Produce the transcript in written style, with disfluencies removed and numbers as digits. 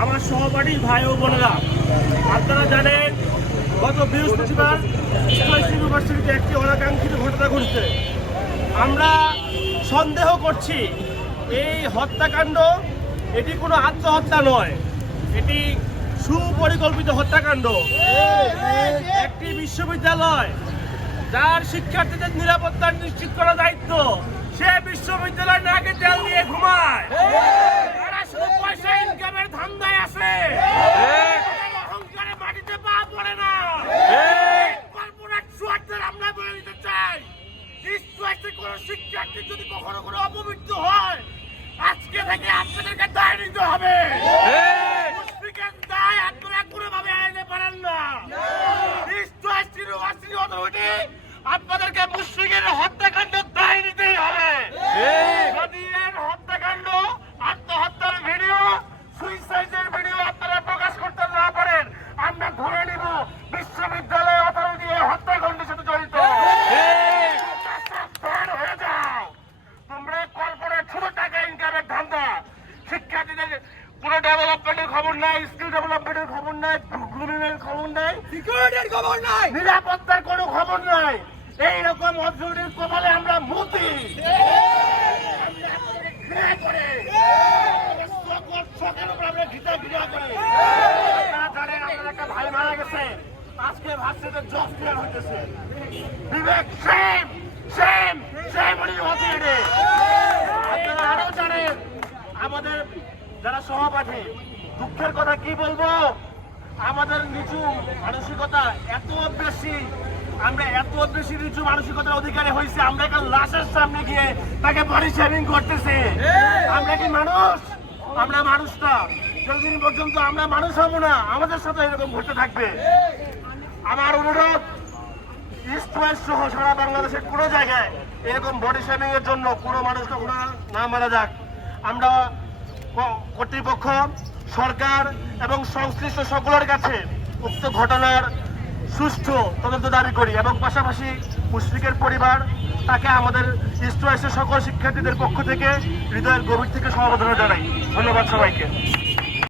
আমার সহপাঠী ভাই ও বোনেরা, আপনারা জানেন গত বৃহস্পতিবার ইউনিভার্সিটিতে একটি অনাকাঙ্ক্ষিত ঘটনা ঘটছে। আমরা সন্দেহ করছি এই হত্যাকাণ্ড এটি কোনো আত্মহত্যা নয়, এটি সুপরিকল্পিত হত্যাকাণ্ড। একটি বিশ্ববিদ্যালয় যার শিক্ষার্থীদের নিরাপত্তা নিশ্চিত করার দায়িত্ব, সে বিশ্ববিদ্যালয় নাকে তেল দিয়ে ঘুমায়। তারা শুধু পয়সা ইনকামের ধান্দায় আছে, অহংকারে মাটিতে পা পড়ে না। কর্পোরেট সুয়ারদের আমরা বলে দিতে চাই, কোন শিক্ষার্থী যদি কখনো কোনো অপমৃত্যু হয়, আজকে থেকে আপনাদেরকে দায় নিতে হবে। দায় আপনারা কোনোভাবে এড়াতে পারেন না। ইউনিভার্সিটি অথরিটি আপনাদেরকে মুশফিকের হত্যাকাণ্ডের দায় নিতেই হবে। যদি এর হত্যাকাণ্ড আত্মহত্যার ভিডিও, সুইসাইডের ভিডিও আপনারা প্রকাশ করতে না পারেন, আমরা ধরে নিব বিশ্ববিদ্যালয় অথরিটি হত্যাকাণ্ডের সাথে জড়িত। হয়ে যাও, তোমরা কর্পোরেট ছোট টাকা ইনকামের ধান্দা, শিক্ষার্থীদের কোনো ডেভেলপমেন্টের খবর নাই, স্কিল ডেভেলপমেন্টের খবর নাই, গ্রুমিংয়ের খবর নাই, সিকিউরিটির খবর নাই, নিরাপত্তার কোনো খবর নাই। এইরকম অথরিটির কপালে আমরা মুতি। একটা ভাই মারা গেছে, আজকে ভার্সিটিতে জব ক্লিয়ার হইতেছে। বিবেক, সেম সেম সেম অথরিটি। আপনারা আরো জানেন, আমাদের যারা সহপাঠী, দুঃখের কথা কি বলবো, আমাদের নিচু মানসিকতা এত বেশি, আমরা এত বেশি নিচু মানসিকতার অধিকারী হয়েছে, আমরা একটা লাশের সামনে গিয়ে তাকে বডি শেভিং করতেছি। আমরা কি মানুষ? আমরা মানুষটা যতদিন পর্যন্ত আমরা মানুষ হবো না, আমাদের সাথে এরকম ঘটতে থাকবে। আমার অনুরোধ, ইস্ট ওয়েস্ট সহ সারা বাংলাদেশের কোনো জায়গায় এরকম বডি শেভিং এর জন্য কোনো মানুষ কখনো না মারা যাক। আমরা কর্তৃপক্ষ, সরকার এবং সংশ্লিষ্ট সকলের কাছে উক্ত ঘটনার সুষ্ঠু তদন্ত দাবি করি এবং পাশাপাশি মুশফিকের পরিবার, তাকে আমাদের ইস্ট ওয়েস্টের সকল শিক্ষার্থীদের পক্ষ থেকে হৃদয়ের গভীর থেকে সমবেদনা জানাই। ধন্যবাদ সবাইকে।